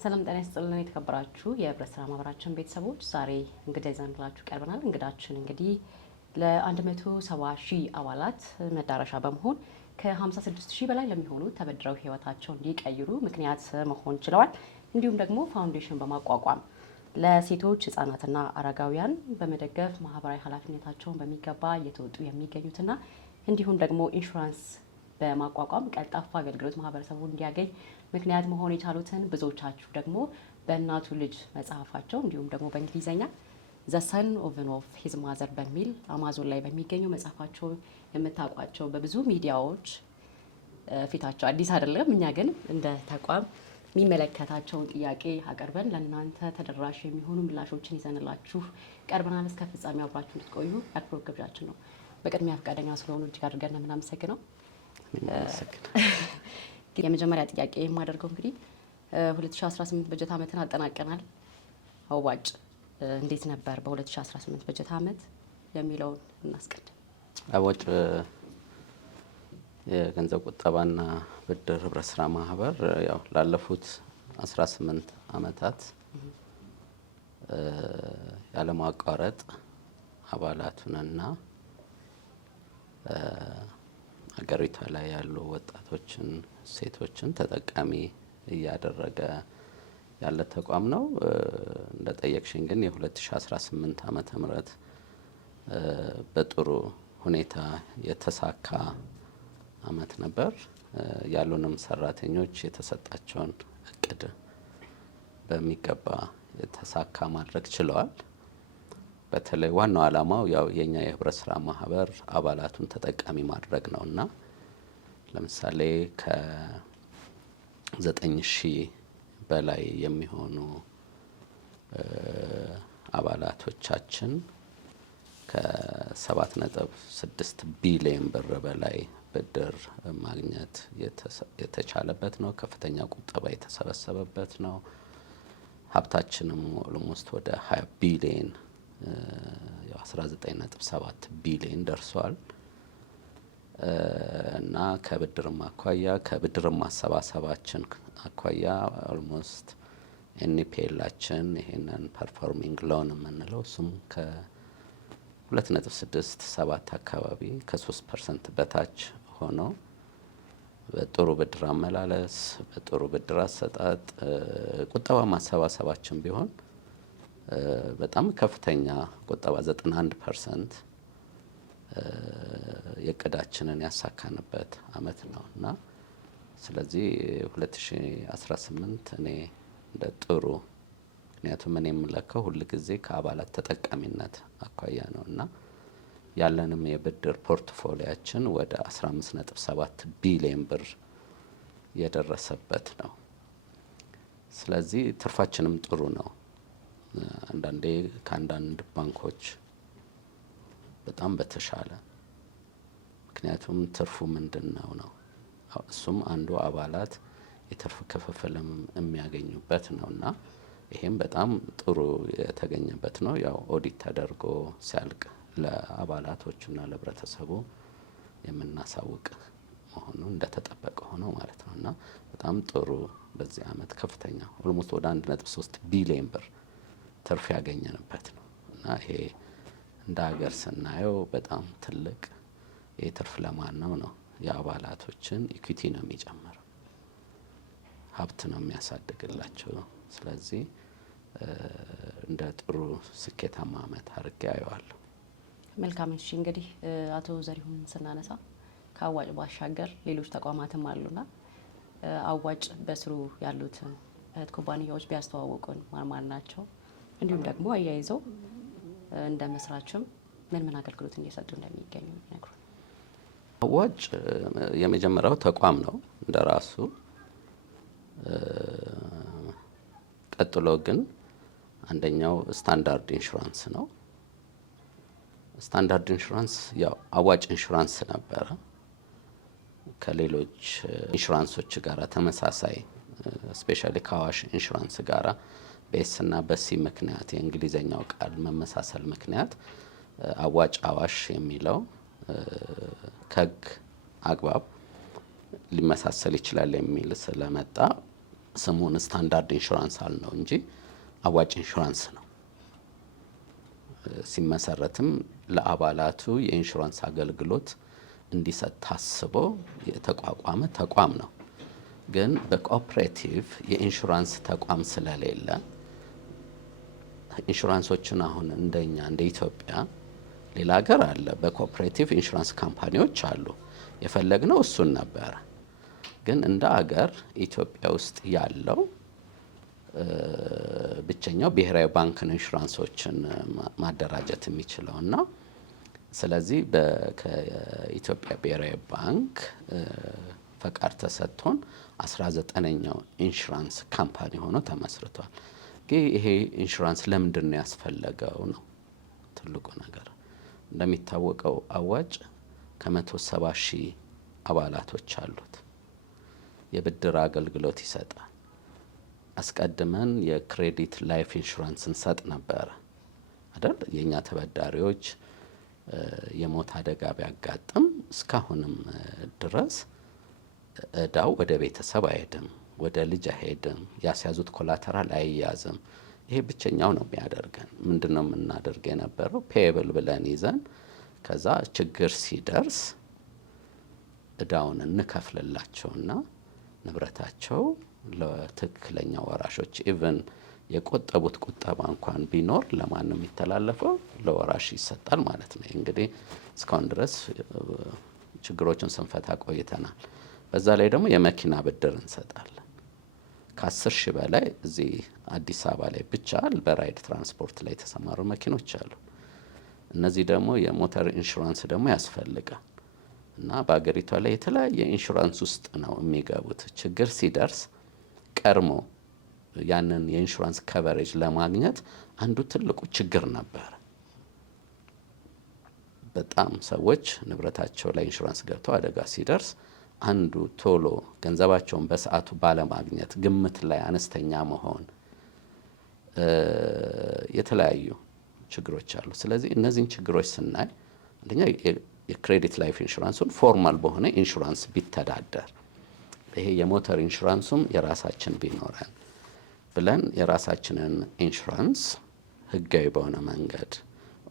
ሰላም ጤና ይስጥልን የተከበራችሁ የህብረት ስራ ማህበራችን ቤተሰቦች፣ ዛሬ እንግዳ ይዘንላችሁ ቀርበናል። እንግዳችን እንግዲህ ለ170 ሺህ አባላት መዳረሻ በመሆን ከ56 ሺህ በላይ ለሚሆኑ ተበድረው ህይወታቸውን እንዲቀይሩ ምክንያት መሆን ችለዋል። እንዲሁም ደግሞ ፋውንዴሽን በማቋቋም ለሴቶች ህጻናትና አረጋውያን በመደገፍ ማህበራዊ ኃላፊነታቸውን በሚገባ እየተወጡ የሚገኙትና እንዲሁም ደግሞ ኢንሹራንስ በማቋቋም ቀልጣፋ አገልግሎት ማህበረሰቡ እንዲያገኝ ምክንያት መሆን የቻሉትን ብዙዎቻችሁ ደግሞ በእናቱ ልጅ መጽሐፋቸው እንዲሁም ደግሞ በእንግሊዘኛ ዘ ሰን ኦፍ ሂዝ ማዘር በሚል አማዞን ላይ በሚገኘው መጽሐፋቸው የምታውቋቸው በብዙ ሚዲያዎች ፊታቸው አዲስ አይደለም። እኛ ግን እንደ ተቋም የሚመለከታቸውን ጥያቄ አቀርበን ለእናንተ ተደራሽ የሚሆኑ ምላሾችን ይዘንላችሁ ቀርበናል። እስከ ፍጻሜ አብራችሁ እንድትቆዩ የአክብሮት ግብዣችን ነው። በቅድሚያ ፈቃደኛ ስለሆኑ እጅግ አድርገን ነው የምናመሰግነው። የመጀመሪያ ጥያቄ የማደርገው እንግዲህ 2018 በጀት ዓመትን አጠናቀናል። አዋጭ እንዴት ነበር በ2018 በጀት ዓመት የሚለውን እናስቀድም። አዋጭ የገንዘብ ቁጠባና ብድር ህብረት ስራ ማህበር ያው ላለፉት 18 ዓመታት ያለማቋረጥ አባላቱንና ሀገሪቷ ላይ ያሉ ወጣቶችን፣ ሴቶችን ተጠቃሚ እያደረገ ያለ ተቋም ነው። እንደጠየቅሽኝ ግን የ2018 ዓመተ ምህረት በጥሩ ሁኔታ የተሳካ አመት ነበር። ያሉንም ሰራተኞች የተሰጣቸውን እቅድ በሚገባ የተሳካ ማድረግ ችለዋል። በተለይ ዋናው ዓላማው ያው የኛ የህብረት ስራ ማህበር አባላቱን ተጠቃሚ ማድረግ ነውና ለምሳሌ ከ9000 በላይ የሚሆኑ አባላቶቻችን ከ7.6 ቢሊዮን ብር በላይ ብድር ማግኘት የተቻለበት ነው። ከፍተኛ ቁጠባ የተሰበሰበበት ነው። ሀብታችንም ኦልሞስት ወደ 20 ቢሊዮን 19.7 ቢሊዮን ደርሷል እና ከብድርም አኳያ ከብድርም ማሰባሰባችን አኳያ ኦልሞስት ኤንፒኤላችን ይሄንን ፐርፎርሚንግ ሎን የምንለው እሱም ከ2.67 አካባቢ ከ3% በታች ሆኖ በጥሩ ብድር አመላለስ በጥሩ ብድር አሰጣጥ ቁጠባ ማሰባሰባችን ቢሆን በጣም ከፍተኛ ቁጠባ 91% የቅዳችንን ያሳካንበት አመት ነው እና ስለዚህ 2018 እኔ እንደ ጥሩ ምክንያቱም እኔ የምለካው ሁል ጊዜ ከአባላት ተጠቃሚነት አኳያ ነው እና ያለንም የብድር ፖርትፎሊያችን ወደ 15.7 ቢሊዮን ብር የደረሰበት ነው። ስለዚህ ትርፋችንም ጥሩ ነው። አንዳንዴ ከአንዳንድ ባንኮች በጣም በተሻለ ምክንያቱም ትርፉ ምንድነው ነው እሱም አንዱ አባላት የትርፍ ክፍፍልም የሚያገኙበት ነውና ይሄም በጣም ጥሩ የተገኘበት ነው። ያው ኦዲት ተደርጎ ሲያልቅ ለአባላቶችና ለህብረተሰቡ የምናሳውቅ መሆኑ እንደተጠበቀ ሆኖ ማለት ነውና በጣም ጥሩ በዚህ አመት ከፍተኛ ኦልሞስት ወደ 1.3 ቢሊዮን ብር ትርፍ ያገኘንበት ነው እና ይሄ እንደ ሀገር ስናየው በጣም ትልቅ የትርፍ ለማን ነው የአባላቶችን ኢኩዊቲ ነው የሚጨምረው፣ ሀብት ነው የሚያሳድግላቸው። ስለዚህ እንደ ጥሩ ስኬታማ አመት አድርጌ አየዋለሁ። መልካም። እሺ እንግዲህ አቶ ዘሪሁን ስናነሳ ከአዋጭ ባሻገር ሌሎች ተቋማትም አሉና አዋጭ በስሩ ያሉትን እህት ኩባንያዎች ቢያስተዋውቁን ማን ናቸው? እንዲሁም ደግሞ አያይዘው እንደ መስራችም ምን አገልግሎት እየሰጡ እንደሚገኙ ይነግሩን። አዋጭ የመጀመሪያው ተቋም ነው እንደራሱ። ቀጥሎ ግን አንደኛው ስታንዳርድ ኢንሹራንስ ነው። ስታንዳርድ ኢንሹራንስ ያው አዋጭ ኢንሹራንስ ነበረ። ከሌሎች ኢንሹራንሶች ጋር ተመሳሳይ ስፔሻሊ ከአዋሽ ኢንሹራንስ ጋራ በኤስ እና በሲ ምክንያት የእንግሊዘኛው ቃል መመሳሰል ምክንያት አዋጭ አዋሽ የሚለው ከህግ አግባብ ሊመሳሰል ይችላል የሚል ስለመጣ ስሙን ስታንዳርድ ኢንሹራንስ አልነው እንጂ አዋጭ ኢንሹራንስ ነው። ሲመሰረትም ለአባላቱ የኢንሹራንስ አገልግሎት እንዲሰጥ ታስቦ የተቋቋመ ተቋም ነው። ግን በኮኦፕሬቲቭ የኢንሹራንስ ተቋም ስለሌለ ኢንሹራንሶችን አሁን እንደኛ እንደ ኢትዮጵያ ሌላ ሀገር አለ፣ በኮኦፕሬቲቭ ኢንሹራንስ ካምፓኒዎች አሉ። የፈለግነው እሱን ነበረ። ግን እንደ ሀገር ኢትዮጵያ ውስጥ ያለው ብቸኛው ብሔራዊ ባንክ ነው ኢንሹራንሶችን ማደራጀት የሚችለው እና ስለዚህ ከኢትዮጵያ ብሔራዊ ባንክ ፈቃድ ተሰጥቶን 19ኛው ኢንሹራንስ ካምፓኒ ሆኖ ተመስርቷል። ግን ይሄ ኢንሹራንስ ለምንድን ነው ያስፈለገው ነው ትልቁ ነገር። እንደሚታወቀው አዋጭ ከ170 ሺህ አባላቶች አሉት። የብድር አገልግሎት ይሰጣል። አስቀድመን የክሬዲት ላይፍ ኢንሹራንስ እንሰጥ ነበረ አይደል? የኛ ተበዳሪዎች የሞት አደጋ ቢያጋጥም እስካሁንም ድረስ እዳው ወደ ቤተሰብ አይሄድም፣ ወደ ልጅ አይሄድም፣ ያስያዙት ኮላተራል አይያዝም። ይሄ ብቸኛው ነው የሚያደርገን። ምንድነው የምናደርግ የነበረው? ፔብል ብለን ይዘን ከዛ ችግር ሲደርስ እዳውን እንከፍልላቸውና ንብረታቸው ለትክክለኛ ወራሾች ኢቭን የቆጠቡት ቁጠባ እንኳን ቢኖር ለማን ነው የሚተላለፈው? ለወራሽ ይሰጣል ማለት ነው። እንግዲህ እስካሁን ድረስ ችግሮችን ስንፈታ ቆይተናል። በዛ ላይ ደግሞ የመኪና ብድር እንሰጣለን። ከ10 ሺህ በላይ እዚህ አዲስ አበባ ላይ ብቻ በራይድ ትራንስፖርት ላይ የተሰማሩ መኪኖች አሉ። እነዚህ ደግሞ የሞተር ኢንሹራንስ ደግሞ ያስፈልጋል እና በአገሪቷ ላይ የተለያየ ኢንሹራንስ ውስጥ ነው የሚገቡት። ችግር ሲደርስ ቀድሞ ያንን የኢንሹራንስ ከቨሬጅ ለማግኘት አንዱ ትልቁ ችግር ነበር። በጣም ሰዎች ንብረታቸው ላይ ኢንሹራንስ ገብተው አደጋ ሲደርስ አንዱ ቶሎ ገንዘባቸውን በሰዓቱ ባለማግኘት፣ ግምት ላይ አነስተኛ መሆን፣ የተለያዩ ችግሮች አሉ። ስለዚህ እነዚህን ችግሮች ስናይ አንደኛ የክሬዲት ላይፍ ኢንሹራንሱን ፎርማል በሆነ ኢንሹራንስ ቢተዳደር፣ ይሄ የሞተር ኢንሹራንሱም የራሳችን ቢኖረን ብለን የራሳችንን ኢንሹራንስ ህጋዊ በሆነ መንገድ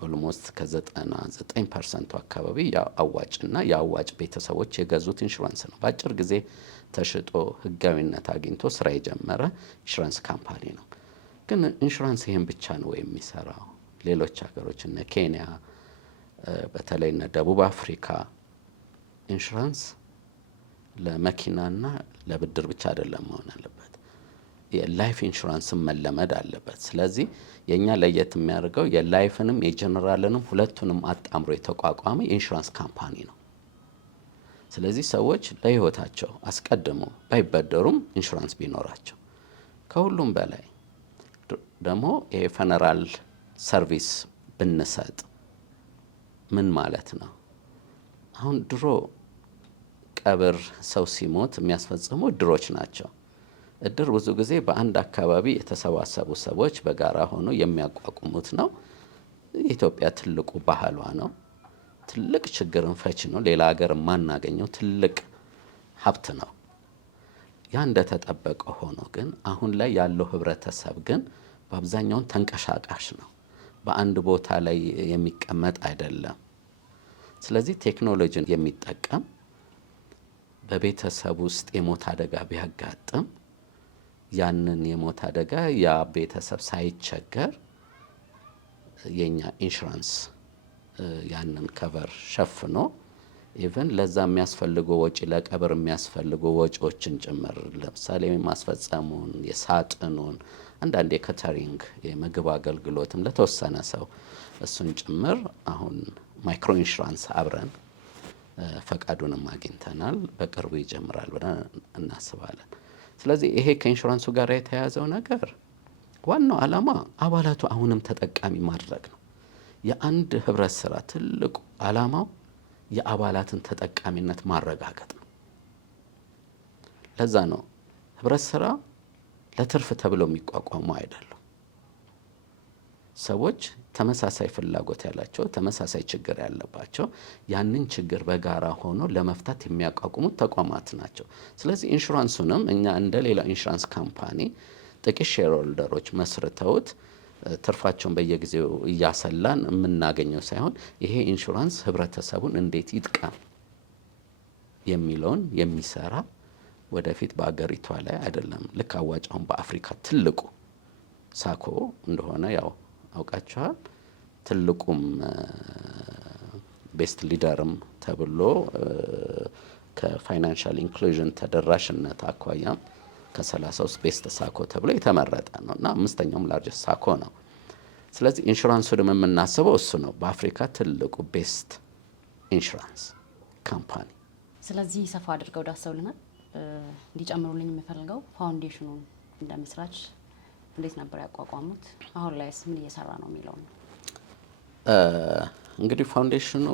ኦልሞስት ከ99% አካባቢ የአዋጭና የአዋጭ ቤተሰቦች የገዙት ኢንሹራንስ ነው። በአጭር ጊዜ ተሽጦ ህጋዊነት አግኝቶ ስራ የጀመረ ኢንሹራንስ ካምፓኒ ነው። ግን ኢንሹራንስ ይሄን ብቻ ነው የሚሰራው? ሌሎች ሀገሮች እነ ኬንያ፣ በተለይ እነ ደቡብ አፍሪካ ኢንሹራንስ ለመኪናና ለብድር ብቻ አይደለም መሆን አለበት፣ የላይፍ ኢንሹራንስን መለመድ አለበት። ስለዚህ የኛ ለየት የሚያደርገው የላይፍንም የጀነራልንም ሁለቱንም አጣምሮ የተቋቋመ የኢንሹራንስ ካምፓኒ ነው። ስለዚህ ሰዎች ለህይወታቸው አስቀድሞ ባይበደሩም ኢንሹራንስ ቢኖራቸው፣ ከሁሉም በላይ ደግሞ የፈነራል ሰርቪስ ብንሰጥ ምን ማለት ነው? አሁን ድሮ ቀብር ሰው ሲሞት የሚያስፈጽሙ እድሮች ናቸው። እድር ብዙ ጊዜ በአንድ አካባቢ የተሰባሰቡ ሰዎች በጋራ ሆኖ የሚያቋቁሙት ነው። የኢትዮጵያ ትልቁ ባህሏ ነው። ትልቅ ችግርን ፈች ነው። ሌላ ሀገር የማናገኘው ትልቅ ሀብት ነው። ያ እንደተጠበቀ ሆኖ ግን አሁን ላይ ያለው ህብረተሰብ ግን በአብዛኛውን ተንቀሳቃሽ ነው። በአንድ ቦታ ላይ የሚቀመጥ አይደለም። ስለዚህ ቴክኖሎጂን የሚጠቀም በቤተሰብ ውስጥ የሞት አደጋ ቢያጋጥም ያንን የሞት አደጋ ያ ቤተሰብ ሳይቸገር የኛ ኢንሹራንስ ያንን ከቨር ሸፍኖ ኢቨን ለዛ የሚያስፈልጉ ወጪ ለቀብር የሚያስፈልጉ ወጪዎችን ጭምር ለምሳሌ ማስፈጸሙን፣ የሳጥኑን፣ አንዳንድ የከተሪንግ የምግብ አገልግሎትም ለተወሰነ ሰው እሱን ጭምር አሁን ማይክሮ ኢንሹራንስ አብረን ፈቃዱንም አግኝተናል። በቅርቡ ይጀምራል ብለን እናስባለን። ስለዚህ ይሄ ከኢንሹራንሱ ጋር የተያያዘው ነገር ዋናው ዓላማ አባላቱ አሁንም ተጠቃሚ ማድረግ ነው። የአንድ ህብረት ስራ ትልቁ ዓላማው የአባላትን ተጠቃሚነት ማረጋገጥ ነው። ለዛ ነው ህብረት ስራ ለትርፍ ተብለው የሚቋቋሙ አይደለም። ሰዎች ተመሳሳይ ፍላጎት ያላቸው ተመሳሳይ ችግር ያለባቸው ያንን ችግር በጋራ ሆኖ ለመፍታት የሚያቋቁሙት ተቋማት ናቸው። ስለዚህ ኢንሹራንሱንም እኛ እንደ ሌላ ኢንሹራንስ ካምፓኒ ጥቂት ሼር ሆልደሮች መስርተውት ትርፋቸውን በየጊዜው እያሰላን የምናገኘው ሳይሆን ይሄ ኢንሹራንስ ህብረተሰቡን እንዴት ይጥቀም የሚለውን የሚሰራ ወደፊት በአገሪቷ ላይ አይደለም ልክ አዋጫውን በአፍሪካ ትልቁ ሳኮ እንደሆነ ያው አውቃችኋል። ትልቁም ቤስት ሊደርም ተብሎ ከፋይናንሻል ኢንክሉዥን ተደራሽነት አኳያም ከ30 ውስጥ ቤስት ሳኮ ተብሎ የተመረጠ ነው እና 5ኛውም ላርጀስት ሳኮ ነው። ስለዚህ ኢንሹራንሱንም የምናስበው እሱ ነው፣ በአፍሪካ ትልቁ ቤስት ኢንሹራንስ ካምፓኒ። ስለዚህ ሰፋ አድርገው ዳሰውልናል። እንዲጨምሩልኝ የምፈልገው ፋውንዴሽኑን እንደ መስራች እንዴት ነበር ያቋቋሙት? አሁን ላይስ ምን እየሰራ ነው የሚለው ነው። እንግዲህ ፋውንዴሽኑ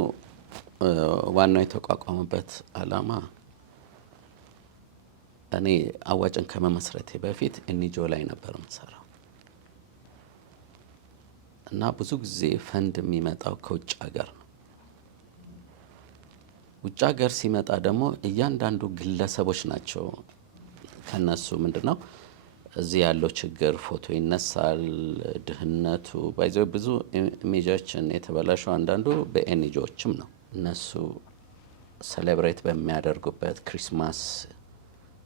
ዋናው የተቋቋመበት ዓላማ እኔ አዋጭን ከመመስረቴ በፊት ኤንጂኦ ላይ ነበር የምሰራው እና ብዙ ጊዜ ፈንድ የሚመጣው ከውጭ ሀገር ነው። ውጭ ሀገር ሲመጣ ደግሞ እያንዳንዱ ግለሰቦች ናቸው። ከነሱ ምንድነው እዚህ ያለው ችግር ፎቶ ይነሳል፣ ድህነቱ ባይዘው ብዙ ኢሜጆችን የተበላሸው አንዳንዱ በኤንጂኦዎችም ነው። እነሱ ሴሌብሬት በሚያደርጉበት ክሪስማስ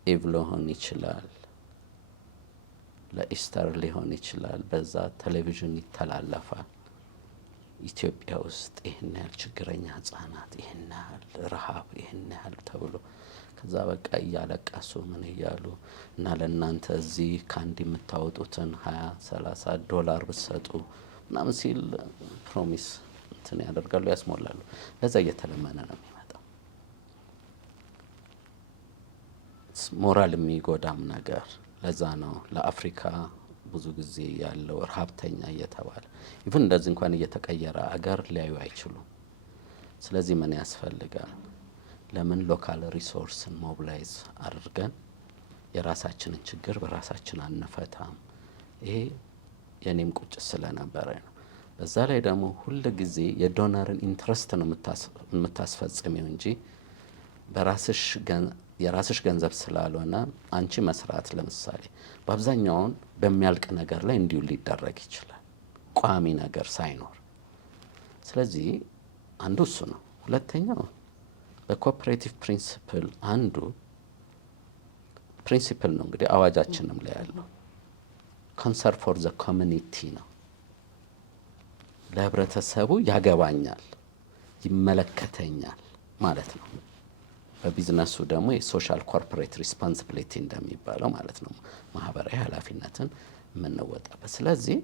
ኢቭ ሊሆን ይችላል፣ ለኢስተር ሊሆን ይችላል፣ በዛ ቴሌቪዥን ይተላለፋል። ኢትዮጵያ ውስጥ ይህን ያህል ችግረኛ ህጻናት፣ ይህን ያህል ረሃብ፣ ይህን ያህል ተብሎ ከዛ በቃ እያለቀሱ ምን እያሉ እና ለእናንተ እዚህ ከአንድ የምታወጡትን 20-30 ዶላር ብትሰጡ ምናምን ሲል ፕሮሚስ እንትን ያደርጋሉ፣ ያስሞላሉ። ለዛ እየተለመነ ነው የሚመጣው። ሞራል የሚጎዳም ነገር ለዛ ነው ለአፍሪካ ብዙ ጊዜ ያለው ረሀብተኛ እየተባለ ኢቭን እንደዚህ እንኳን እየተቀየረ አገር ሊያዩ አይችሉም። ስለዚህ ምን ያስፈልጋል? ለምን ሎካል ሪሶርስን ሞቢላይዝ አድርገን የራሳችንን ችግር በራሳችን አንፈታም? ይሄ የኔም ቁጭት ስለነበረ ነው። በዛ ላይ ደግሞ ሁል ጊዜ የዶነርን ኢንትረስት ነው የምታስፈጽሚው እንጂ የራስሽ ገንዘብ ስላልሆነ አንቺ መስራት ለምሳሌ በአብዛኛውን በሚያልቅ ነገር ላይ እንዲሁ ሊደረግ ይችላል፣ ቋሚ ነገር ሳይኖር። ስለዚህ አንዱ እሱ ነው። ሁለተኛው በኮኦፐሬቲቭ ፕሪንሲፕል አንዱ ፕሪንሲፕል ነው እንግዲህ አዋጃችንም ላይ ያለው ኮንሰርን ፎር ዘ ኮሚኒቲ ነው። ለህብረተሰቡ ያገባኛል፣ ይመለከተኛል ማለት ነው። በቢዝነሱ ደግሞ የሶሻል ኮርፖሬት ሪስፖንሲቢሊቲ እንደሚባለው ማለት ነው፣ ማህበራዊ ኃላፊነትን የምንወጣበት። ስለዚህ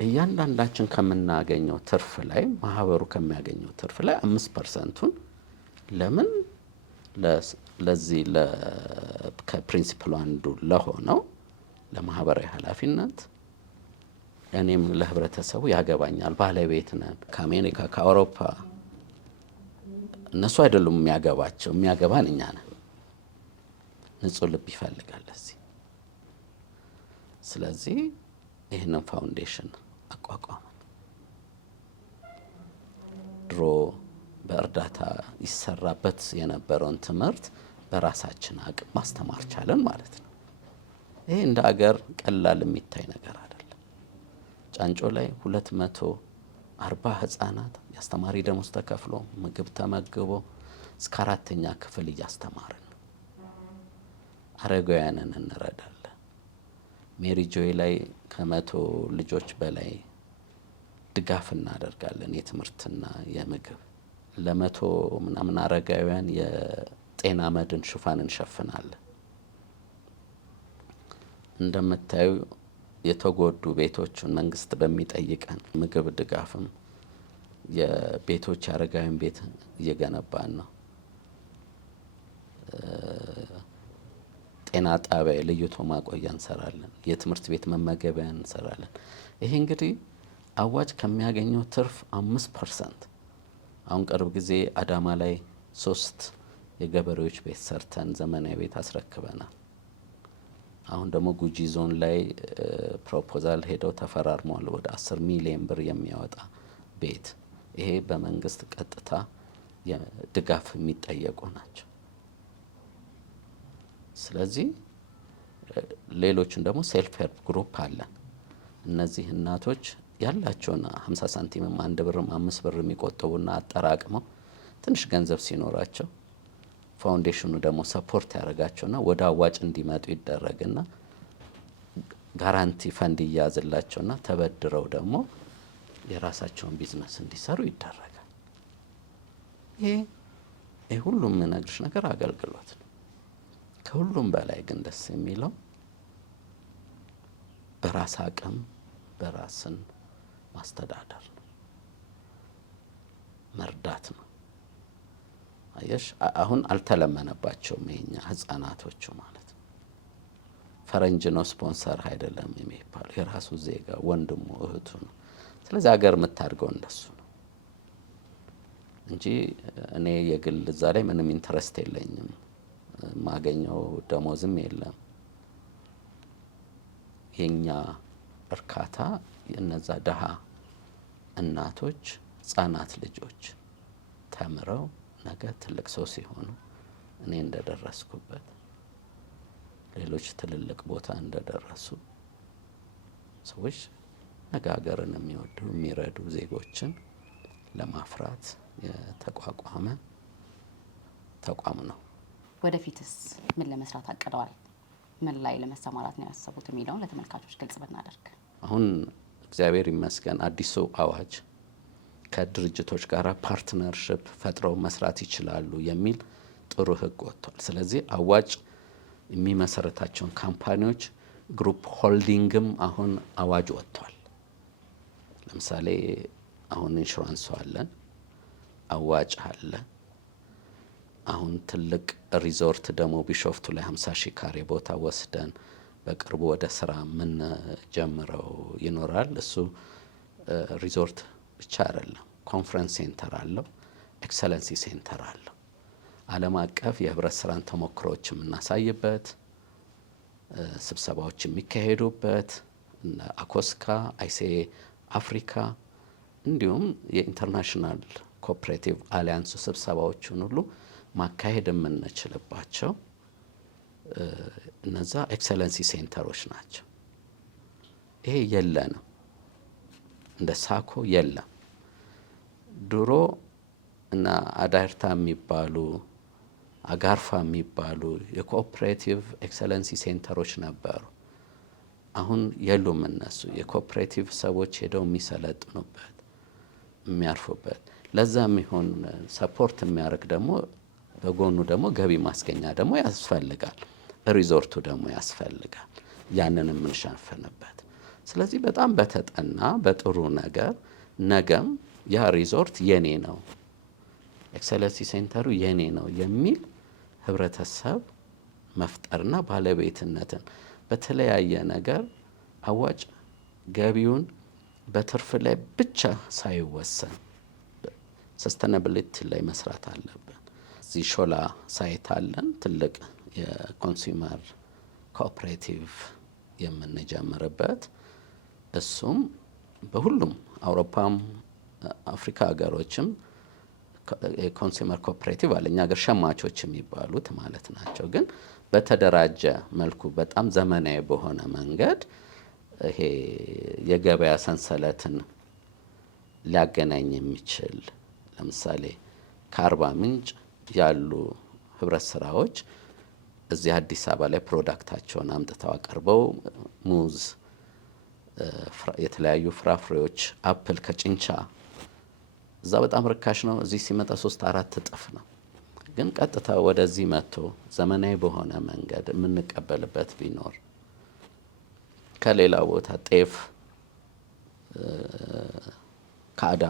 እያንዳንዳችን ከምናገኘው ትርፍ ላይ ማህበሩ ከሚያገኘው ትርፍ ላይ 5%ቱን ለምን ለዚህ ከፕሪንሲፕሉ አንዱ ለሆነው ለማህበራዊ ኃላፊነት እኔም ለህብረተሰቡ ያገባኛል፣ ባለቤት ነን። ከአሜሪካ ከአውሮፓ እነሱ አይደሉም የሚያገባቸው፣ የሚያገባን እኛ ነን። ንጹህ ልብ ይፈልጋል እዚህ። ስለዚህ ይህንን ፋውንዴሽን አቋቋመን። ድሮ በእርዳታ ይሰራበት የነበረውን ትምህርት በራሳችን አቅም ማስተማር ቻለን ማለት ነው። ይሄ እንደ አገር ቀላል የሚታይ ነገር አይደለም። ጫንጮ ላይ 240 ህጻናት የአስተማሪ ደሞዝ ተከፍሎ ምግብ ተመግቦ እስከ 4ኛ ክፍል እያስተማርን ነው። አረጋውያንን እንረዳለን። ሜሪ ጆይ ላይ ከ100 ልጆች በላይ ድጋፍ እናደርጋለን፣ የትምህርትና የምግብ። ለ100 ምናምን አረጋውያን የጤና መድን ሽፋን እንሸፍናለን። እንደምታዩ የተጎዱ ቤቶችን መንግስት በሚጠይቀን ምግብ ድጋፍም የቤቶች አረጋውያን ቤት እየገነባን ነው። ጤና ጣቢያ ለይቶ ማቆያ እንሰራለን። የትምህርት ቤት መመገቢያ እንሰራለን። ይሄ እንግዲህ አዋጅ ከሚያገኘው ትርፍ 5%። አሁን ቅርብ ጊዜ አዳማ ላይ 3 የገበሬዎች ቤት ሰርተን ዘመናዊ ቤት አስረክበናል። አሁን ደግሞ ጉጂ ዞን ላይ ፕሮፖዛል ሄደው ተፈራርመዋል ወደ 10 ሚሊዮን ብር የሚያወጣ ቤት። ይሄ በመንግስት ቀጥታ ድጋፍ የሚጠየቁ ናቸው። ስለዚህ ሌሎችን ደግሞ ሴልፍ ሄልፕ ግሩፕ አለን። እነዚህ እናቶች ያላቸውን 50 ሳንቲምም 1 ብርም 5 ብር የሚቆጥቡና አጠራቅመው ትንሽ ገንዘብ ሲኖራቸው ፋውንዴሽኑ ደግሞ ሰፖርት ያደርጋቸውና ወደ አዋጭ እንዲመጡ ይደረግና ጋራንቲ ፈንድ ይያዝላቸውና ተበድረው ደግሞ የራሳቸውን ቢዝነስ እንዲሰሩ ይደረጋል። ይሄ ሁሉም የምነግርሽ ነገር አገልግሎት ነው። ከሁሉም በላይ ግን ደስ የሚለው በራስ አቅም በራስን ማስተዳደር ነው፣ መርዳት ነው። አየሽ አሁን አልተለመነባቸውም የኛ ህፃናቶቹ ማለት ነው። ፈረንጅ ነው ስፖንሰር አይደለም የሚባለው፣ የራሱ ዜጋ ወንድሙ እህቱ ነው። ስለዚህ ሀገር የምታድገው እንደሱ ነው እንጂ እኔ የግል እዛ ላይ ምንም ኢንትረስት የለኝም። ማገኘው ደሞዝም የለም። የኛ እርካታ የነዛ ደሃ እናቶች ህጻናት ልጆች ተምረው ነገ ትልቅ ሰው ሲሆኑ እኔ እንደደረስኩበት ሌሎች ትልልቅ ቦታ እንደደረሱ ሰዎች ነገ ሀገርን የሚወዱ የሚረዱ ዜጎችን ለማፍራት የተቋቋመ ተቋም ነው። ወደፊትስ ምን ለመስራት አቅደዋል? ምን ላይ ለመሰማራት ነው ያሰቡት የሚለውን ለተመልካቾች ግልጽ ብናደርግ። አሁን እግዚአብሔር ይመስገን አዲሱ አዋጅ ከድርጅቶች ጋር ፓርትነርሽፕ ፈጥረው መስራት ይችላሉ የሚል ጥሩ ህግ ወጥቷል። ስለዚህ አዋጭ የሚመሰረታቸውን ካምፓኒዎች ግሩፕ ሆልዲንግም አሁን አዋጅ ወጥቷል። ለምሳሌ አሁን ኢንሹራንስ አለን፣ አዋጭ አለ። አሁን ትልቅ ሪዞርት ደግሞ ቢሾፍቱ ላይ 50 ሺህ ካሬ ቦታ ወስደን በቅርቡ ወደ ስራ ምን ጀምረው ይኖራል። እሱ ሪዞርት ብቻ አይደለም፣ ኮንፈረንስ ሴንተር አለው፣ ኤክሰለንሲ ሴንተር አለው። ዓለም አቀፍ የህብረት ስራን ተሞክሮዎች የምናሳይበት፣ ስብሰባዎች የሚካሄዱበት አኮስካ፣ አይሲኤ አፍሪካ እንዲሁም የኢንተርናሽናል ኮኦፕሬቲቭ አሊያንስ ስብሰባዎችን ሁሉ ማካሄድ የምንችልባቸው እነዛ ኤክሰለንሲ ሴንተሮች ናቸው። ይሄ የለንም፣ እንደ ሳኮ የለም። ድሮ እና አዳርታ የሚባሉ አጋርፋ የሚባሉ የኮኦፕሬቲቭ ኤክሰለንሲ ሴንተሮች ነበሩ። አሁን የሉም እነሱ። የኮኦፕሬቲቭ ሰዎች ሄደው የሚሰለጥኑበት የሚያርፉበት፣ ለዛ የሚሆን ሰፖርት የሚያደርግ ደግሞ በጎኑ ደግሞ ገቢ ማስገኛ ደግሞ ያስፈልጋል። ሪዞርቱ ደግሞ ያስፈልጋል፣ ያንን የምንሸፍንበት። ስለዚህ በጣም በተጠና በጥሩ ነገር ነገም ያ ሪዞርት የኔ ነው፣ ኤክሰለንሲ ሴንተሩ የኔ ነው የሚል ህብረተሰብ መፍጠርና ባለቤትነትን በተለያየ ነገር አዋጭ ገቢውን በትርፍ ላይ ብቻ ሳይወሰን ሰስተናብሊቲ ላይ መስራት አለብን። እዚህ ሾላ ሳይት አለን፣ ትልቅ የኮንሱመር ኮኦፕሬቲቭ የምንጀምርበት። እሱም በሁሉም አውሮፓም አፍሪካ ሀገሮችም የኮንሱመር ኮኦፕሬቲቭ አለ። እኛ ሀገር ሸማቾች የሚባሉት ማለት ናቸው። ግን በተደራጀ መልኩ በጣም ዘመናዊ በሆነ መንገድ ይሄ የገበያ ሰንሰለትን ሊያገናኝ የሚችል ለምሳሌ ከአርባ ምንጭ ያሉ ህብረት ስራዎች እዚህ አዲስ አበባ ላይ ፕሮዳክታቸውን አምጥተው አቀርበው ሙዝ፣ የተለያዩ ፍራፍሬዎች፣ አፕል ከጭንቻ እዛ በጣም ርካሽ ነው፣ እዚህ ሲመጣ 3-4 እጥፍ ነው። ግን ቀጥታ ወደዚህ መጥቶ ዘመናዊ በሆነ መንገድ የምንቀበልበት ቢኖር ከሌላ ቦታ ጤፍ ከአዳ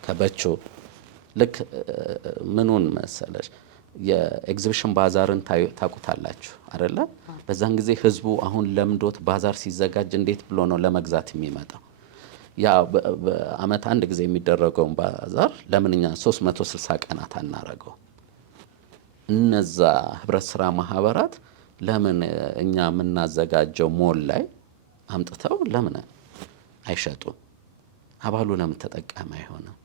ከበቾ ልክ ምኑን መሰለሽ የኤግዚቢሽን ባዛርን ታቁታላችሁ አይደለ? በዛን ጊዜ ህዝቡ አሁን ለምዶት ባዛር ሲዘጋጅ እንዴት ብሎ ነው ለመግዛት የሚመጣው? ያ በአመት አንድ ጊዜ የሚደረገውን ባዛር ለምን እኛ 360 ቀናት አናረገው? እነዛ ህብረት ስራ ማህበራት ለምን እኛ የምናዘጋጀው ሞል ላይ አምጥተው ለምን አይሸጡም? አባሉ ለምን ተጠቃሚ አይሆንም?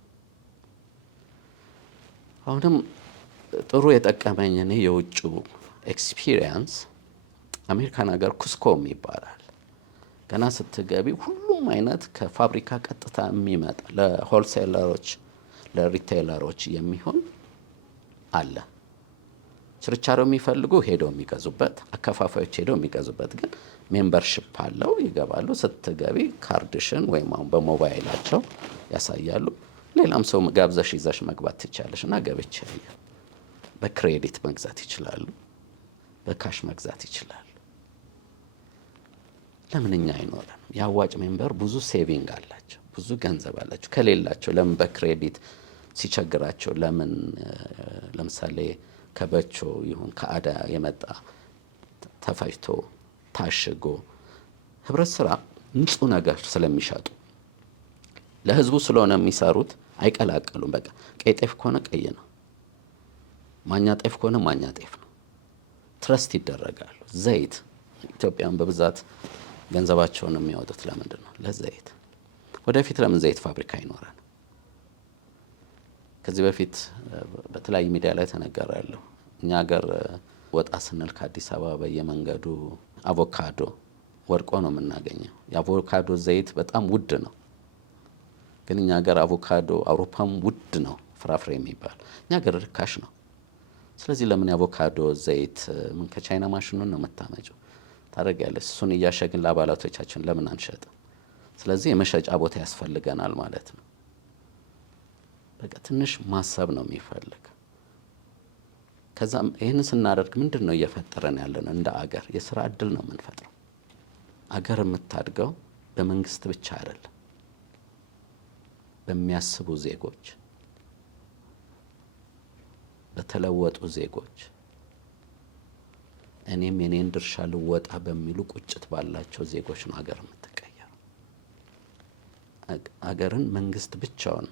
አሁንም ጥሩ የጠቀመኝ እኔ የውጭው ኤክስፒሪየንስ አሜሪካን ሀገር ኩስኮም ይባላል። ገና ስትገቢ ሁሉም አይነት ከፋብሪካ ቀጥታ የሚመጣ ለሆልሴለሮች ለሪቴይለሮች የሚሆን አለ። ችርቻሮ የሚፈልጉ ሄደው የሚገዙበት፣ አከፋፋዮች ሄደው የሚገዙበት። ግን ሜምበርሺፕ አለው። ይገባሉ። ስትገቢ ካርድሽን ወይም አሁን በሞባይላቸው ያሳያሉ። ሌላም ሰው ጋብዘሽ ይዘሽ መግባት ትችላለሽ። እና ገብቼ በክሬዲት መግዛት ይችላሉ፣ በካሽ መግዛት ይችላሉ። ለምን እኛ አይኖረንም? የአዋጭ ሜምበር ብዙ ሴቪንግ አላቸው፣ ብዙ ገንዘብ አላቸው። ከሌላቸው ለምን በክሬዲት ሲቸግራቸው ለምን ለምሳሌ ከበቾ ይሁን ከአዳ የመጣ ተፈጭቶ ታሽጎ ህብረት ስራ ንጹህ ነገር ስለሚሸጡ ለህዝቡ ስለሆነ የሚሰሩት አይቀላቀሉም። በቃ ቀይ ጤፍ ከሆነ ቀይ ነው፣ ማኛ ጤፍ ከሆነ ማኛ ጤፍ ነው። ትረስት ይደረጋሉ። ዘይት ኢትዮጵያን በብዛት ገንዘባቸውን የሚያወጡት ለምንድን ነው? ለዘይት። ወደፊት ለምን ዘይት ፋብሪካ ይኖራል? ከዚህ በፊት በተለያዩ ሚዲያ ላይ ተነገራለሁ። እኛ ሀገር ወጣ ስንል ከአዲስ አበባ በየመንገዱ አቮካዶ ወድቆ ነው የምናገኘው። የአቮካዶ ዘይት በጣም ውድ ነው። ግን እኛ ሀገር አቮካዶ አውሮፓም ውድ ነው ፍራፍሬ የሚባል፣ እኛ ሀገር ርካሽ ነው። ስለዚህ ለምን የአቮካዶ ዘይት ምን ከቻይና ማሽኑን ነው የምታመጪው? ታደርጊያለሽ። እሱን እያሸግን ለአባላቶቻችን ለምን አንሸጥም? ስለዚህ የመሸጫ ቦታ ያስፈልገናል ማለት ነው። በቃ ትንሽ ማሰብ ነው የሚፈልግ። ከዛም ይህንን ስናደርግ ምንድን ነው እየፈጠረን ያለ ነው? እንደ አገር የስራ እድል ነው የምንፈጥረው። አገር የምታድገው በመንግስት ብቻ አይደለም፣ በሚያስቡ ዜጎች፣ በተለወጡ ዜጎች፣ እኔም የኔን ድርሻ ልወጣ በሚሉ ቁጭት ባላቸው ዜጎች ነው አገር የምትቀየረው። አገርን መንግስት ብቻውን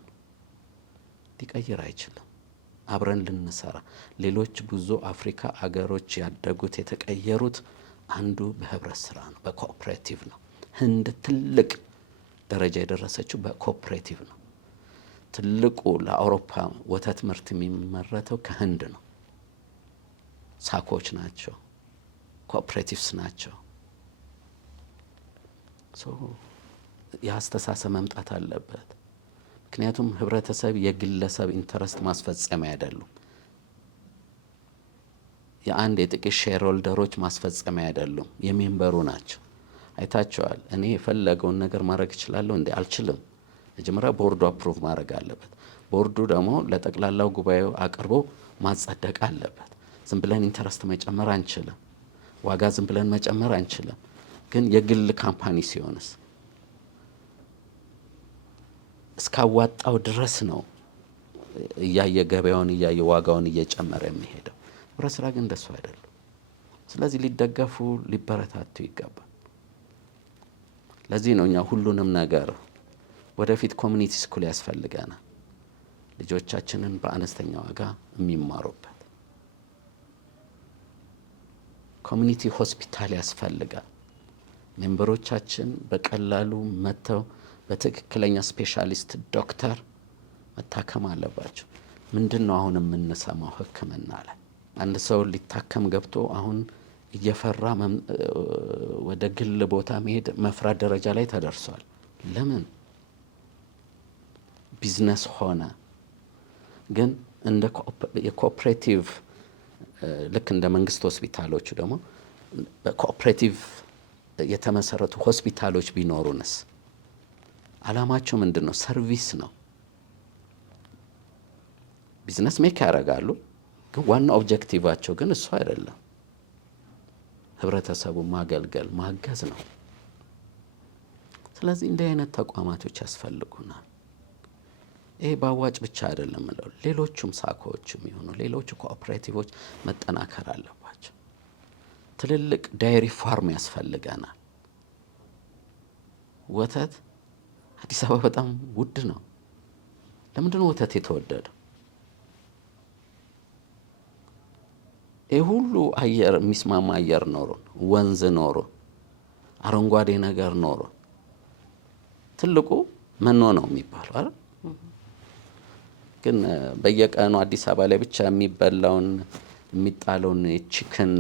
ሊቀይር አይችልም። አብረን ልንሰራ። ሌሎች ብዙ አፍሪካ አገሮች ያደጉት የተቀየሩት አንዱ በህብረት ስራ ነው፣ በኮኦፕሬቲቭ ነው። ህንድ ትልቅ ደረጃ የደረሰችው በኮኦፕሬቲቭ ነው። ትልቁ ለአውሮፓ ወተት ምርት የሚመረተው ከህንድ ነው። ሳኮች ናቸው፣ ኮኦፕሬቲቭስ ናቸው። የአስተሳሰብ መምጣት አለበት። ምክንያቱም ህብረተሰብ የግለሰብ ኢንተረስት ማስፈጸሚያ አይደሉም። የአንድ የጥቂት ሼር ሆልደሮች ማስፈጸሚያ አይደሉም፣ የሜምበሩ ናቸው። አይታቸዋል። እኔ የፈለገውን ነገር ማድረግ እችላለሁ እንዴ? አልችልም። መጀመሪያ ቦርዱ አፕሩቭ ማድረግ አለበት። ቦርዱ ደግሞ ለጠቅላላው ጉባኤው አቅርቦ ማጸደቅ አለበት። ዝም ብለን ኢንተረስት መጨመር አንችልም። ዋጋ ዝም ብለን መጨመር አንችልም። ግን የግል ካምፓኒ ሲሆንስ እስካዋጣው ድረስ ነው እያየ ገበያውን እያየ ዋጋውን እየጨመረ የሚሄደው። ህብረት ስራ ግን እንደሱ አይደለም። ስለዚህ ሊደገፉ ሊበረታቱ ይገባል። ለዚህ ነው እኛ ሁሉንም ነገር ወደፊት ኮሚኒቲ ስኩል ያስፈልገናል። ልጆቻችንን በአነስተኛ ዋጋ የሚማሩበት ኮሚኒቲ ሆስፒታል ያስፈልጋል። ሜምበሮቻችን በቀላሉ መጥተው በትክክለኛ ስፔሻሊስት ዶክተር መታከም አለባቸው። ምንድን ነው አሁን የምንሰማው ህክምና ላይ አንድ ሰው ሊታከም ገብቶ አሁን እየፈራ ወደ ግል ቦታ መሄድ መፍራት ደረጃ ላይ ተደርሷል። ለምን? ቢዝነስ ሆነ። ግን እንደ የኮኦፕሬቲቭ ልክ እንደ መንግስት ሆስፒታሎቹ ደግሞ በኮኦፕሬቲቭ የተመሰረቱ ሆስፒታሎች ቢኖሩንስ? አላማቸው ምንድን ነው? ሰርቪስ ነው። ቢዝነስ ሜክ ያደርጋሉ፣ ግን ዋና ኦብጀክቲቫቸው ግን እሱ አይደለም። ህብረተሰቡ ማገልገል ማገዝ ነው። ስለዚህ እንዲህ አይነት ተቋማቶች ያስፈልጉናል። ይሄ በአዋጭ ብቻ አይደለም ምለው፣ ሌሎቹም ሳኮዎችም ይሆኑ ሌሎቹ ኮኦፕሬቲቮች መጠናከር አለባቸው። ትልልቅ ዳይሪ ፋርም ያስፈልገናል። ወተት አዲስ አበባ በጣም ውድ ነው። ለምንድን ነው ወተት የተወደደው? ይህ ሁሉ አየር የሚስማማ አየር ኖሮ ወንዝ ኖሮ አረንጓዴ ነገር ኖሮ ትልቁ መኖ ነው የሚባለው አይደል? ግን በየቀኑ አዲስ አበባ ላይ ብቻ የሚበላውን የሚጣለውን የቺክን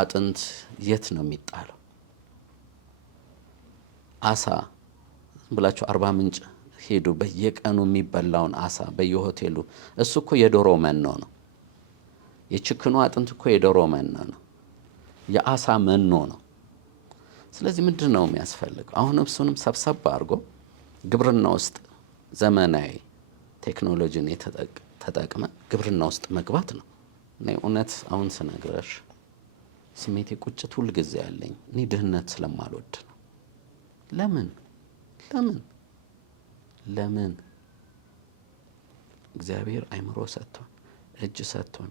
አጥንት የት ነው የሚጣለው? አሳ ብላችሁ አርባ ምንጭ ሄዱ። በየቀኑ የሚበላውን አሳ በየሆቴሉ እሱ እኮ የዶሮ መኖ ነው። የቺክኑ አጥንት እኮ የዶሮ መኖ ነው፣ የአሳ መኖ ነው። ስለዚህ ምንድን ነው የሚያስፈልገው? አሁንም እሱንም ሰብሰብ አድርጎ ግብርና ውስጥ ዘመናዊ ቴክኖሎጂን ተጠቅመ ግብርና ውስጥ መግባት ነው። እኔ እውነት አሁን ስነግረሽ ስሜቴ ቁጭት ሁል ጊዜ ያለኝ እኔ ድህነት ስለማልወድ ነው። ለምን እግዚአብሔር አይምሮ ሰጥቶን እጅ ሰጥቶን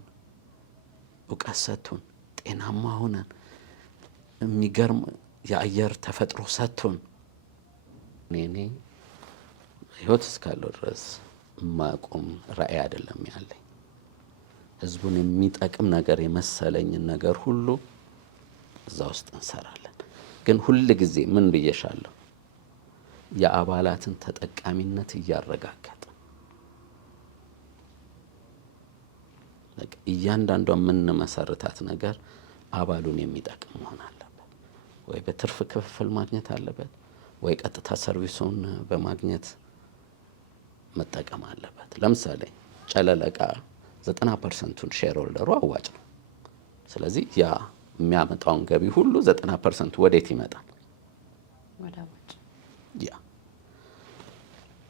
እውቀት ሰጥቶን ጤናማ ሆነን የሚገርም የአየር ተፈጥሮ ሰጥቶን እኔ ህይወት እስካለው ድረስ ማቆም ራዕይ አይደለም ያለኝ። ህዝቡን የሚጠቅም ነገር የመሰለኝን ነገር ሁሉ እዛ ውስጥ እንሰራለን። ግን ሁል ጊዜ ምን ብዬሻለሁ? የአባላትን ተጠቃሚነት እያረጋገጠ እያንዳንዷ የምንመሰርታት ነገር አባሉን የሚጠቅም መሆን አለበት። ወይ በትርፍ ክፍፍል ማግኘት አለበት፣ ወይ ቀጥታ ሰርቪሱን በማግኘት መጠቀም አለበት። ለምሳሌ ጨለለቃ 90%ቱን ሼር ሆልደሩ አዋጭ ነው። ስለዚህ ያ የሚያመጣውን ገቢ ሁሉ 90%ቱ ወዴት ይመጣል? ወደ አዋጭ። ያ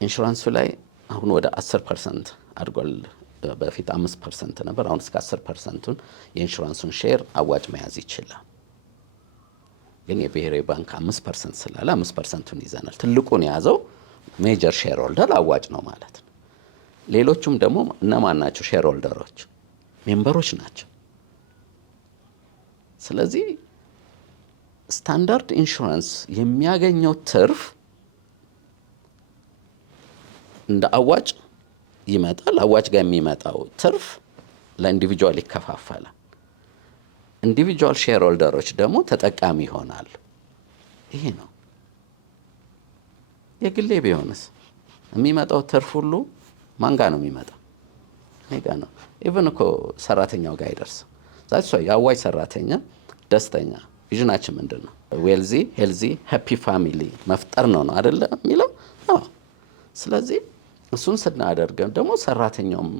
ኢንሹራንሱ ላይ አሁን ወደ 10% አድጓል። በፊት 5% ነበር። አሁን እስከ 10%ቱን የኢንሹራንሱን ሼር አዋጭ መያዝ ይችላል። ግን የብሔራዊ ባንክ 5% ስላለ 5%ቱን ይዘናል። ትልቁን የያዘው ሜጀር ሼር ሆልደር አዋጭ ነው ማለት ነው። ሌሎቹም ደግሞ እነማን ናቸው? ሼር ሆልደሮች ሜምበሮች ናቸው። ስለዚህ ስታንዳርድ ኢንሹራንስ የሚያገኘው ትርፍ እንደ አዋጭ ይመጣል። አዋጭ ጋር የሚመጣው ትርፍ ለኢንዲቪጁዋል ይከፋፈላል። ኢንዲቪጁዋል ሼር ሆልደሮች ደግሞ ተጠቃሚ ይሆናሉ። ይሄ ነው። የግሌ ቢሆንስ የሚመጣው ትርፍ ሁሉ ማን ጋር ነው የሚመጣው? እኔ ጋር ነው። ኢቭን እኮ ሰራተኛው ጋር አይደርስም። ዛት የአዋጭ ሰራተኛ ደስተኛ ቪዥናችን ምንድን ነው? ዌልዚ ሄልዚ ሃፒ ፋሚሊ መፍጠር ነው አይደለ የሚለው? አዎ። ስለዚህ እሱን ስናደርገን ደግሞ ሰራተኛውም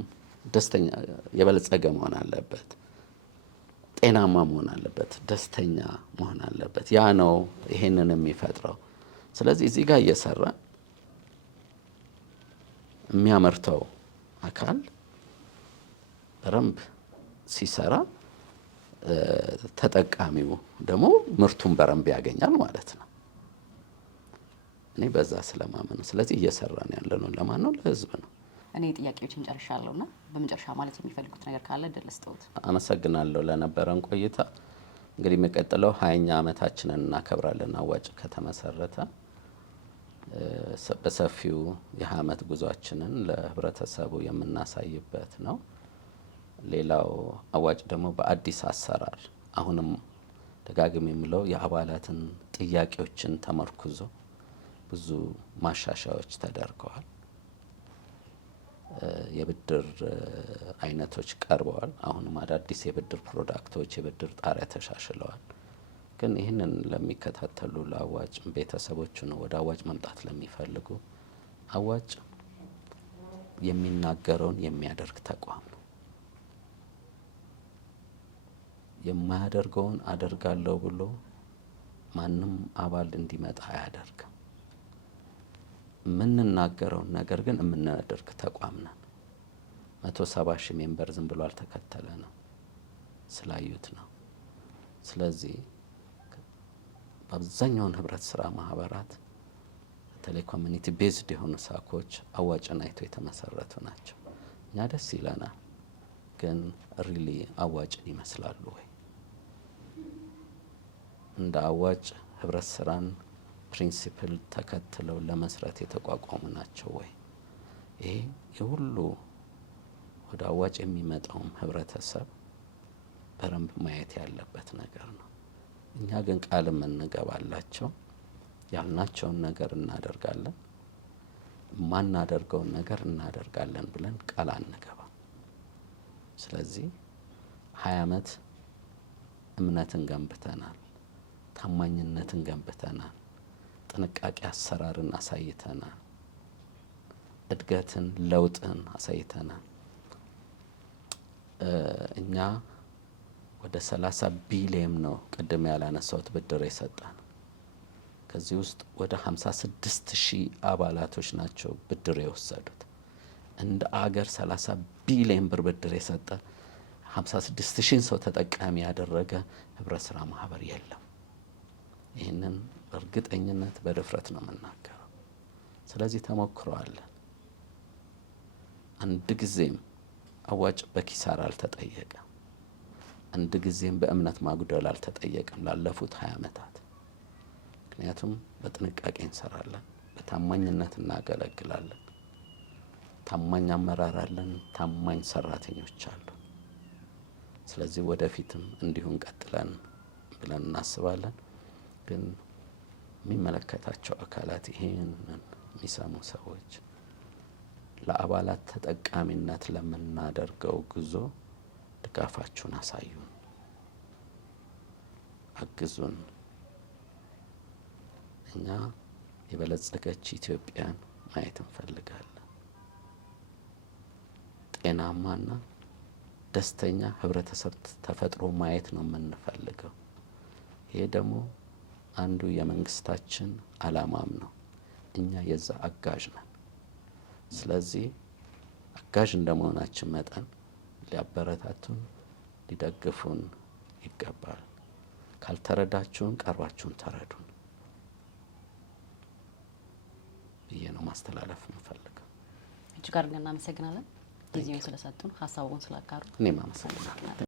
ደስተኛ የበለጸገ መሆን አለበት፣ ጤናማ መሆን አለበት፣ ደስተኛ መሆን አለበት። ያ ነው ይሄንን የሚፈጥረው። ስለዚህ እዚህ ጋር እየሰራ የሚያመርተው አካል በደንብ ሲሰራ ተጠቃሚው ደግሞ ምርቱን በደንብ ያገኛል ማለት ነው። እኔ በዛ ስለማመን ነው። ስለዚህ እየሰራን ያለነው ለማን ነው? ለህዝብ ነው። እኔ ጥያቄዎችን ጨርሻለሁና በመጨረሻ ማለት የሚፈልጉት ነገር ካለ እድል ልስጥዎት። አመሰግናለሁ ለነበረን ቆይታ። እንግዲህ የሚቀጥለው 20ኛ ዓመታችንን እናከብራለን። አዋጭ ከተመሰረተ በሰፊው የ20 ዓመት ጉዟችንን ለህብረተሰቡ የምናሳይበት ነው። ሌላው አዋጭ ደግሞ በአዲስ አሰራር አሁንም ደጋግም የምለው የአባላትን ጥያቄዎችን ተመርኩዞ ብዙ ማሻሻያዎች ተደርገዋል። የብድር አይነቶች ቀርበዋል። አሁንም አዳዲስ የብድር ፕሮዳክቶች፣ የብድር ጣሪያ ተሻሽለዋል። ግን ይህንን ለሚከታተሉ ለአዋጭ ቤተሰቦች ነው፣ ወደ አዋጭ መምጣት ለሚፈልጉ አዋጭ የሚናገረውን የሚያደርግ ተቋም ነው። የማያደርገውን አደርጋለሁ ብሎ ማንም አባል እንዲመጣ አያደርግም። የምንናገረውን ነገር ግን የምናደርግ ተቋም ነን። 170 ሺህ ሜምበር ዝም ብሎ አልተከተለ ነው፣ ስላዩት ነው። ስለዚህ በአብዛኛውን ህብረት ስራ ማህበራት በተለይ ኮሚኒቲ ቤዝድ የሆኑ ሳኮች አዋጭን አይቶ የተመሰረቱ ናቸው። እኛ ደስ ይለናል። ግን ሪሊ አዋጭን ይመስላሉ ወይ? እንደ አዋጭ ህብረት ስራን ፕሪንሲፕል ተከትለው ለመስራት የተቋቋሙ ናቸው ወይ? ይሄ የሁሉ ወደ አዋጭ የሚመጣውም ህብረተሰብ በረንብ ማየት ያለበት ነገር ነው። እኛ ግን ቃል እንገባላቸው ያልናቸውን ነገር እናደርጋለን፣ ማናደርገውን ነገር እናደርጋለን ብለን ቃል አንገባም። ስለዚህ 20 ዓመት እምነትን ገንብተናል፣ ታማኝነትን ገንብተናል፣ ጥንቃቄ አሰራርን አሳይተናል፣ እድገትን ለውጥን አሳይተናል። እኛ ወደ 30 ቢሊየን ነው ቅድም ያላነሳሁት ብድር የሰጠን። ከዚህ ውስጥ ወደ 56,000 አባላቶች ናቸው ብድር የወሰዱት። እንደ አገር 30 ቢሊየን ብር ብድር የሰጠ 56,000 ሰው ተጠቃሚ ያደረገ ህብረት ስራ ማህበር የለም። ይህንን በእርግጠኝነት በድፍረት ነው የምናገረው። ስለዚህ ተሞክሯለን። አንድ ጊዜም አዋጭ በኪሳራ አልተጠየቀም። አንድ ጊዜም በእምነት ማጉደል አልተጠየቀም ላለፉት 20 ዓመታት። ምክንያቱም በጥንቃቄ እንሰራለን፣ በታማኝነት እናገለግላለን። ታማኝ አመራር አለን፣ ታማኝ ሰራተኞች አሉ። ስለዚህ ወደፊትም እንዲሁ እንቀጥለን ብለን እናስባለን። ግን የሚመለከታቸው አካላት ይሄንን የሚሰሙ ሰዎች ለአባላት ተጠቃሚነት ለምናደርገው ጉዞ ድጋፋችሁን አሳዩን፣ አግዙን። እኛ የበለጸገች ኢትዮጵያን ማየት እንፈልጋለን። ጤናማና ደስተኛ ህብረተሰብ ተፈጥሮ ማየት ነው የምንፈልገው። ይሄ ደግሞ አንዱ የመንግስታችን አላማም ነው። እኛ የዛ አጋዥ ነን። ስለዚህ አጋዥ እንደመሆናችን መጠን ሊያበረታቱን፣ ሊደግፉን ይገባል። ካልተረዳችሁን ቀርባችሁን ተረዱን ብዬ ነው ማስተላለፍ የምፈልገው። እጅግ አድርገን እናመሰግናለን ጊዜውን ስለሰጡን፣ ሀሳቡን ስላጋሩ። እኔም አመሰግናለሁ።